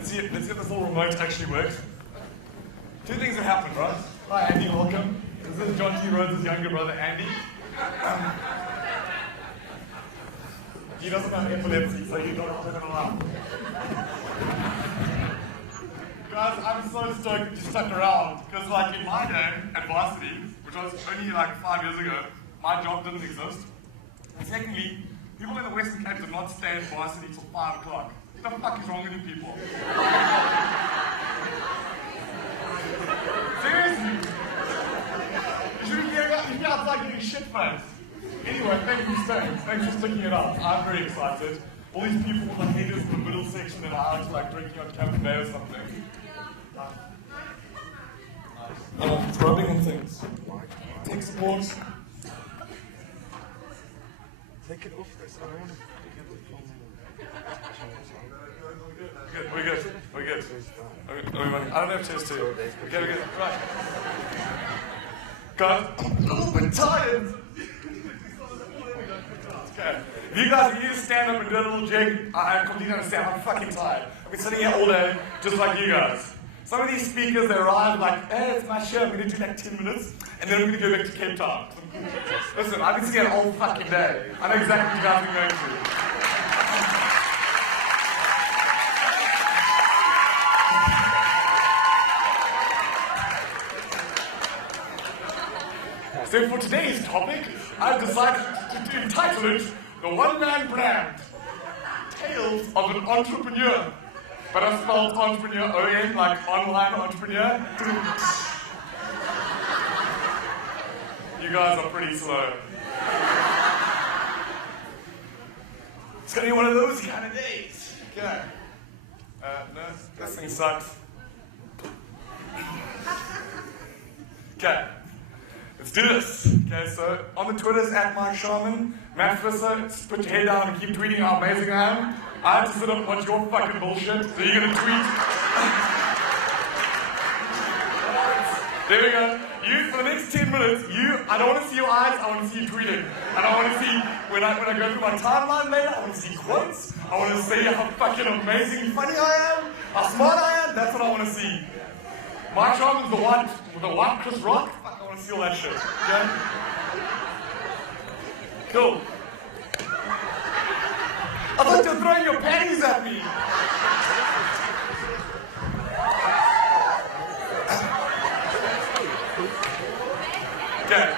Let's see if this little remote actually works. Two things have happened, right? Hi, Andy, welcome. This is John T. Rhodes' younger brother, Andy. He doesn't have epilepsy, so you don't turn it around. Guys, I'm so stoked you stuck around, because like in my day at varsity, which was only like 5 years ago, my job didn't exist. And secondly, people in the Western Cape did not stay at varsity till 5 o'clock. What the fuck is wrong with you people? Seriously? You should be outside getting shit-faced. Anyway, thank you for staying. Thanks for sticking it out. I'm very excited. All these people with like haters in the middle section that are out like drinking on Camp Bay or something. Nice. Rubbing on things. Take support. Take it off this. I don't want to We're good. I don't have chairs too. We're good. Right. Guys, I'm a little bit tired. Okay. If you guys need to stand up and do a little jig, I completely understand. I'm fucking tired. I've been sitting here all day, just like you guys. Some of these speakers, they arrive like, hey, it's my show, I'm going to do like 10 minutes, and then I'm going to go back to Cape Town. Listen, I've been sitting here all fucking day. I know exactly what you guys are going through. So for today's topic, I've decided to entitle it The One-Man Brand, Tales of an Entrepreneur. But I spelled entrepreneur O-N, like online entrepreneur. You guys are pretty slow. It's gonna be one of those kind of days. Okay. No, this thing sucks. Okay. Let's do this. Okay, so on the Twitters at Mike Sharman, Matt Fisser, put your head down and keep tweeting how amazing I am. I have to sit up and watch your fucking bullshit, so you're gonna tweet. There we go. You, for the next 10 minutes, I don't want to see your eyes, I want to see you tweeting. And I want to see, when I go through my timeline later, I want to see quotes. I want to see how fucking amazingly funny I am, how smart I am, that's what I want to see. Mike Sharman's the white Chris Rock. I want to see all that shit, okay? Cool. I thought you were throwing your panties at me. Okay.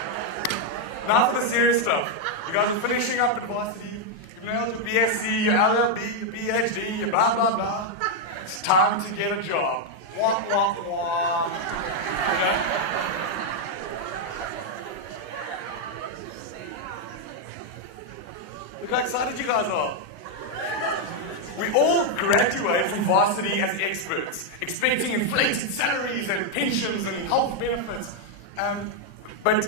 Now for the serious stuff. You guys are finishing up at varsity. You nailed your BSc, your LLB, your PhD, your blah, blah, blah. It's time to get a job. Wah, wah, wah. Okay? Look how excited you guys are. We all graduate from varsity as experts, expecting inflated salaries and pensions and health benefits. But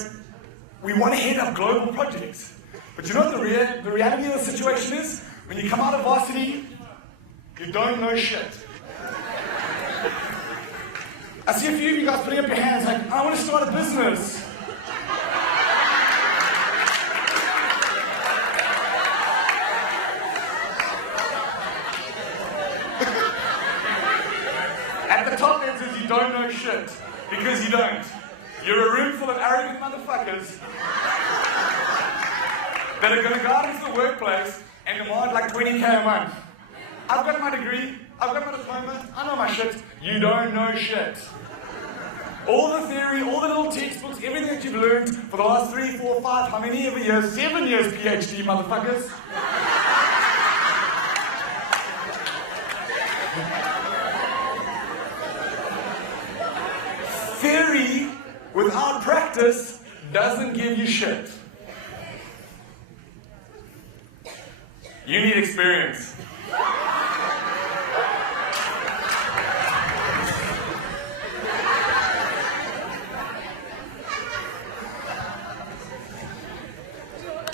we want to head up global projects. But you know what the reality of the situation is? When you come out of varsity, you don't know shit. I see a few of you guys putting up your hands like, I want to start a business. At the top it says you don't know shit, because you don't. You're a room full of arrogant motherfuckers that are going to go out into the workplace and demand like 20K a month. I've got my degree, I've got my diploma, I know my shit. You don't know shit. All the theory, all the little textbooks, everything that you've learned for the last 3, 4, 5, how many ever years? 7 years PhD, motherfuckers. Theory without practice doesn't give you shit. You need experience.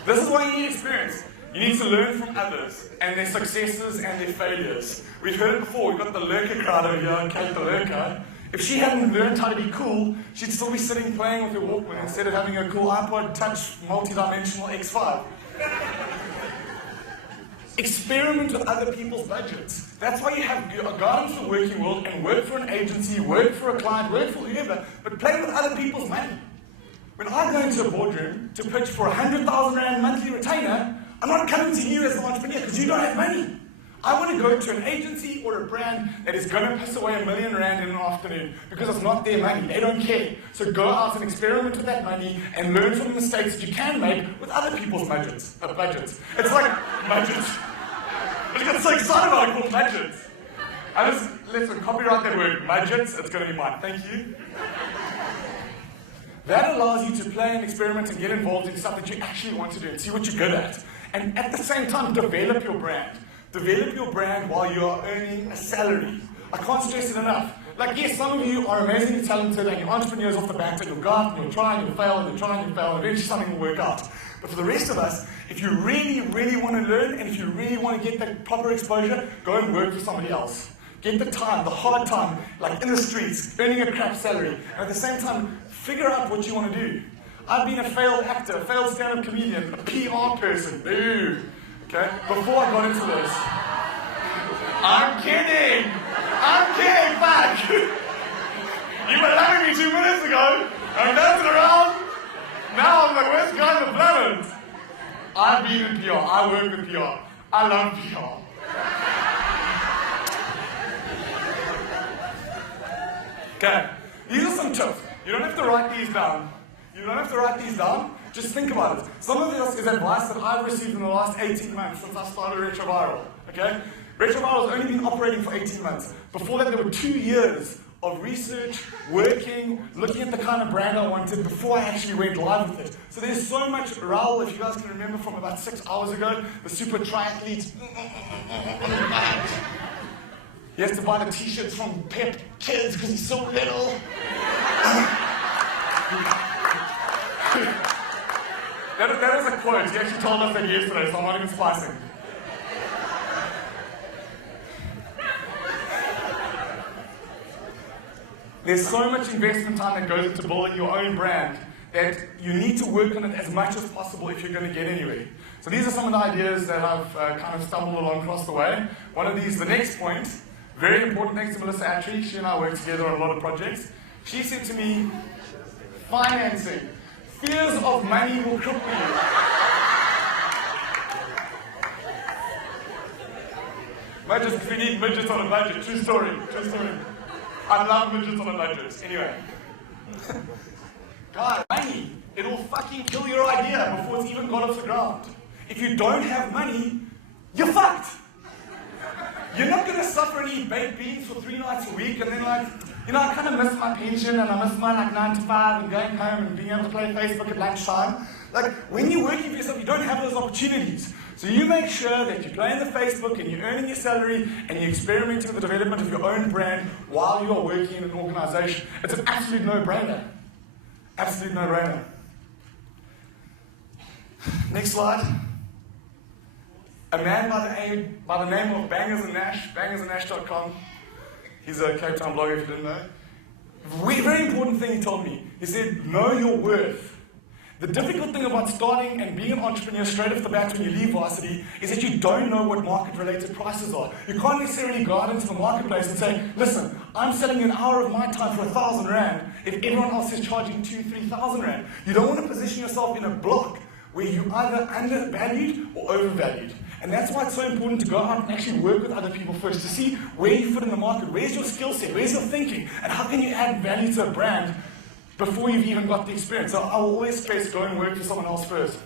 This is why you need experience. You need to learn from others and their successes and their failures. We've heard it before. We've got the lurker crowd over here, Kate the lurker. If she hadn't learned how to be cool, she'd still be sitting playing with her Walkman instead of having a cool iPod Touch multi-dimensional X5. Experiment with other people's budgets. That's why you go out into the working world and work for an agency, work for a client, work for whoever, but play with other people's money. When I go into a boardroom to pitch for 100,000 Rand monthly retainer, I'm not coming to you as an entrepreneur because you don't have money. I want to go to an agency or a brand that is going to piss away R1 million in an afternoon because it's not their money. They don't care. So go out and experiment with that money and learn from the mistakes that you can make with other people's budgets. It's like budgets. I get so excited about it called budgets. Listen, copyright that word, budgets. It's going to be mine. Thank you. That allows you to play and experiment and get involved in stuff that you actually want to do and see what you're good at. And at the same time, develop your brand. Develop your brand while you are earning a salary. I can't stress it enough. Like, yes, some of you are amazingly talented and you're entrepreneurs off the bat and you'll go out and you'll try and you'll fail and you'll try and you'll fail and eventually something will work out. But for the rest of us, if you really, really want to learn and if you really want to get that proper exposure, go and work for somebody else. Get the time, the hard time, like in the streets, earning a crap salary. And at the same time, figure out what you want to do. I've been a failed actor, a failed stand-up comedian, a PR person. Boo. Okay? Before I got into this. I'm kidding! Fuck! You were loving me 2 minutes ago. I'm dancing around. Now I'm the worst guy on the planet. I've been in PR. I work with PR. I love PR. Okay, these are some tips. You don't have to write these down. Just think about it. Some of this is advice that I've received in the last 18 months since I started Retroviral. Okay? Retroviral has only been operating for 18 months. Before that, there were 2 years of research, working, looking at the kind of brand I wanted before I actually went live with it. So there's so much Raoul, if you guys can remember from about 6 hours ago, the super triathlete. He has to buy the t-shirts from Pep Kids because he's so little. That is a quote. He actually told us that yesterday, so I'm not even spicing. There's so much investment time that goes into building your own brand that you need to work on it as much as possible if you're going to get anywhere. So these are some of the ideas that I've kind of stumbled along across the way. One of these, the next point, very important, thanks to Melissa Attree. She and I work together on a lot of projects. She said to me, financing. Fears of money will cripple you. Budgets, we need midgets on a budget. True story. I love midgets on a budget. Anyway. God, money. It'll fucking kill your idea before it's even got off the ground. If you don't have money, you're fucked. You're not going to suffer and eat baked beans for 3 nights a week and then I kind of miss my pension and I miss my 9 to 5 and going home and being able to play Facebook at lunchtime. Like, when you're working for yourself, you don't have those opportunities. So you make sure that you're playing the Facebook and you're earning your salary and you're experimenting with the development of your own brand while you are working in an organization. It's an absolute no-brainer. Absolute no-brainer. Next slide. A man by the name of Bangers and Nash, bangersandnash.com. He's a Cape Town blogger if you didn't know. Very important thing he told me. He said, know your worth. The difficult thing about starting and being an entrepreneur straight off the bat when you leave varsity is that you don't know what market-related prices are. You can't necessarily go out into the marketplace and say, listen, I'm selling you an hour of my time for 1,000 Rand if everyone else is charging 2,000, 3,000 Rand. You don't want to position yourself in a block where you're either undervalued or overvalued. And that's why it's so important to go out and actually work with other people first to see where you fit in the market, where's your skill set, where's your thinking, and how can you add value to a brand before you've even got the experience. So I will always stress go and work for someone else first.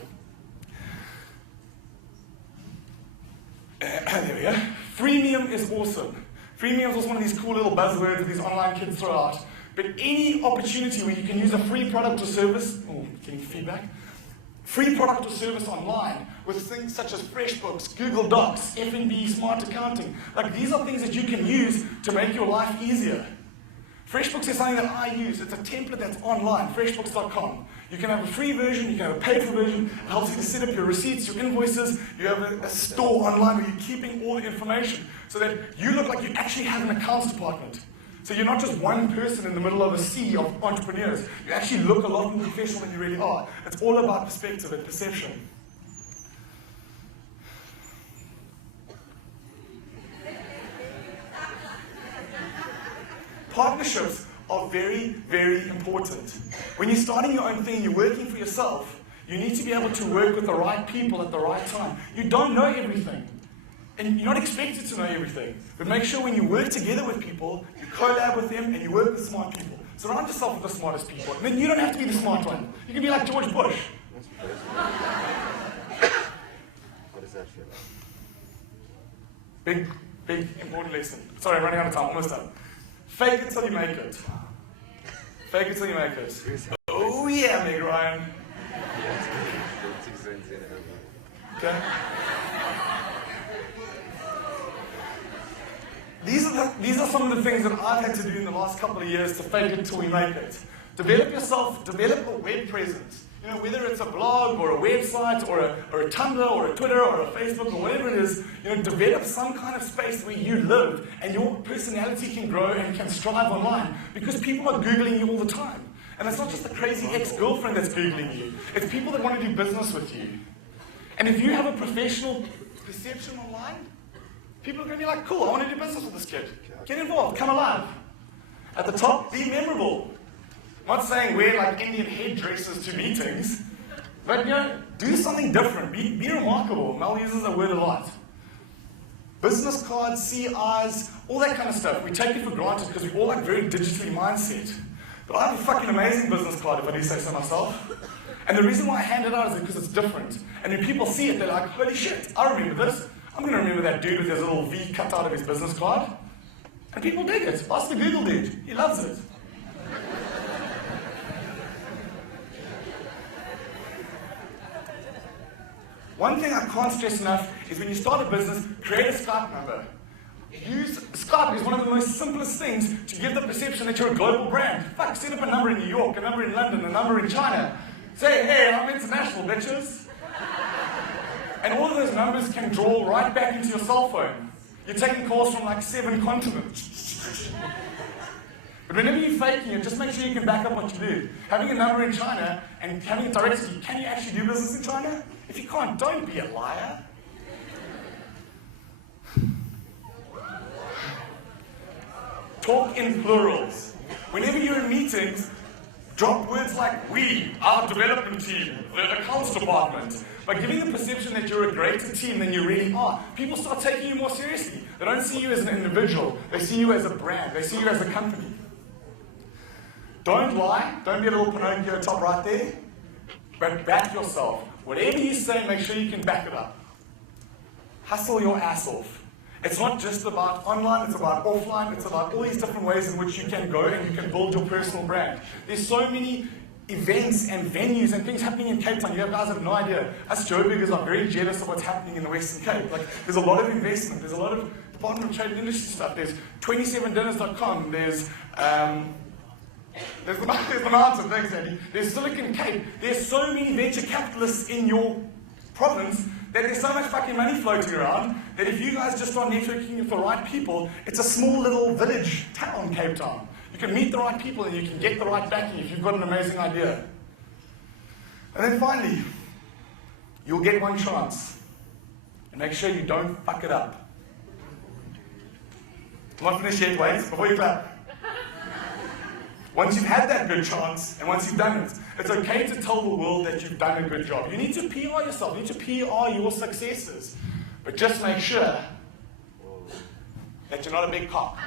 There we go. Freemium is awesome. Freemium is also one of these cool little buzzwords that these online kids throw out. But any opportunity where you can use a free product or service, getting feedback, free product or service online with things such as FreshBooks, Google Docs, F&B, Smart Accounting. Like, these are things that you can use to make your life easier. FreshBooks is something that I use. It's a template that's online, freshbooks.com. You can have a free version, you can have a paid for version. It helps you to set up your receipts, your invoices. You have a store online where you're keeping all the information so that you look like you actually have an accounts department. So you're not just one person in the middle of a sea of entrepreneurs. You actually look a lot more professional than you really are. It's all about perspective and perception. Partnerships are very, very important. When you're starting your own thing, you're working for yourself, you need to be able to work with the right people at the right time. You don't know everything. And you're not expected to know everything. But make sure when you work together with people, you collab with them and you work with smart people. Surround yourself with the smartest people. And then you don't have to be the smart one. You can be like George Bush. What does that feel like? Big, important lesson. Sorry, I'm running out of time. Almost done. Fake it till you make it. Fake it till you make it. Oh yeah, Meg Ryan. Okay. These are some of the things that I've had to do in the last couple of years to fake it till we make it. Develop yourself, develop a web presence. You know, whether it's a blog or a website or a Tumblr or a Twitter or a Facebook or whatever it is, you know, develop some kind of space where you live and your personality can grow and can strive online because people are Googling you all the time. And it's not just the crazy ex-girlfriend that's Googling you. It's people that want to do business with you. And if you have a professional perception online, people are going to be like, cool, I want to do business with this kid. Get involved, come alive. At the top, be memorable. I'm not saying wear like Indian headdresses to meetings, but you know, do something different. Be remarkable. Mel uses that word a lot. Business cards, CIs, all that kind of stuff. We take it for granted because we're all like very digitally mindset. But I have a fucking amazing business card, if I do say so myself. And the reason why I hand it out is because it's different. And when people see it, they're like, holy shit, I remember this. I'm going to remember that dude with his little V cut out of his business card. And people dig it. Ask the Google dude. He loves it. One thing I can't stress enough is when you start a business, create a Skype number. Skype is one of the most simplest things to give the perception that you're a global brand. Fuck, set up a number in New York, a number in London, a number in China. Say, hey, I'm international, bitches. And all of those numbers can draw right back into your cell phone. You're taking calls from like 7 continents. But whenever you're faking it, just make sure you can back up what you do. Having a number in China and having it directed to you, can you actually do business in China? If you can't, don't be a liar. Talk in plurals. Whenever you're in meetings, drop words like we, our development team, the accounts department. By giving the perception that you're a greater team than you really are, people start taking you more seriously. They don't see you as an individual. They see you as a brand. They see you as a company. Don't lie. Don't be a little Pinocchio top right there. But back yourself. Whatever you say, make sure you can back it up. Hustle your ass off. It's not just about online, it's about offline, it's about all these different ways in which you can go and you can build your personal brand. There's so many events and venues and things happening in Cape Town. You guys have no idea. Us Joburgers are very jealous of what's happening in the Western Cape. Like, there's a lot of investment, there's a lot of Department of Trade and Industry stuff. There's 27dinners.com, there's the mountain, thanks Andy. There's Silicon Cape. There's so many venture capitalists in your province that there's so much fucking money floating around that if you guys just start networking with the right people, it's a small little village town, Cape Town. You can meet the right people and you can get the right backing if you've got an amazing idea. And then finally, you'll get one chance. And make sure you don't fuck it up. I'm not finished yet, wait, before you clap. Once you've had that good chance, and once you've done it, it's okay to tell the world that you've done a good job. You need to PR yourself, you need to PR your successes. But just make sure that you're not a big cock.